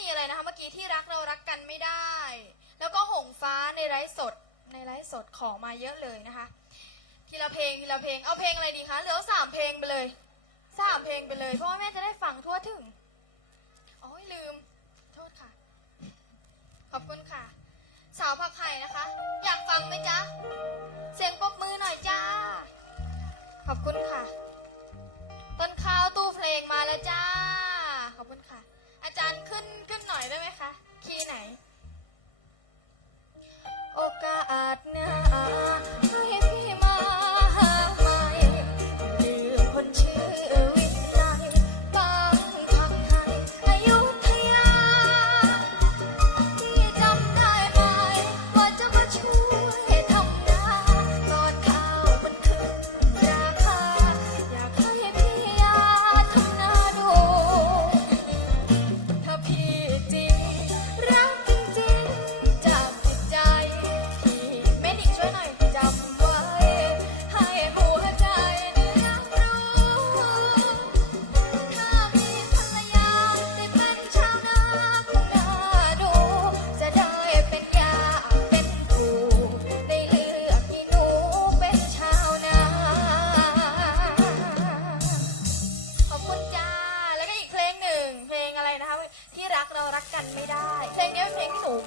มีอะไรนะคะเมื่อกี้ที่รักเรารักกันไม่ได้ แล้วก็หงฟ้าในไร้สดในไร้สดของมาเยอะเลยนะคะ ทีละเพลงทีละเพลงเอาเพลงอะไรดีคะเหลือสามเพลงไปเลยสามเพลงไปเลยเพราะว่าแม่จะได้ฟัง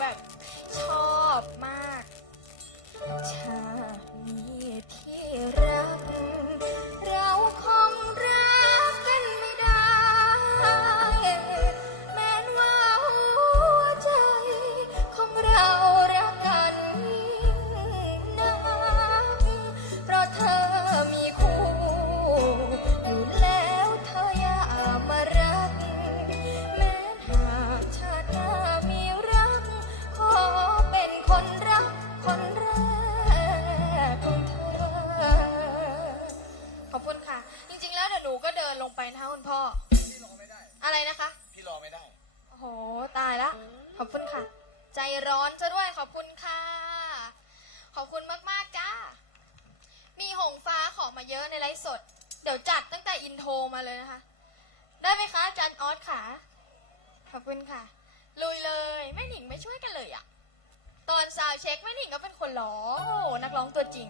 แบบชอบม ลงไปนะคะคุณพ่อ พี่รอไม่ได้ อะไรนะคะ พี่รอไม่ได้ โอ้โห ตายละ ขอบคุณค่ะ ใจร้อนซะด้วยขอบคุณค่ะ ขอบคุณมากๆจ้า มีหงฟ้าขอมาเยอะในไลฟ์สด เดี๋ยวจัดตั้งแต่อินโทรมาเลยนะคะ ได้ไหมคะอาจารย์ออสค่ะ ขอบคุณค่ะ ลุยเลยแม่หนิงไม่ช่วยกันเลยอะตอนซาวด์เช็คแม่หนิงก็เป็นคนร้องโอ้โหนักร้องตัวจริง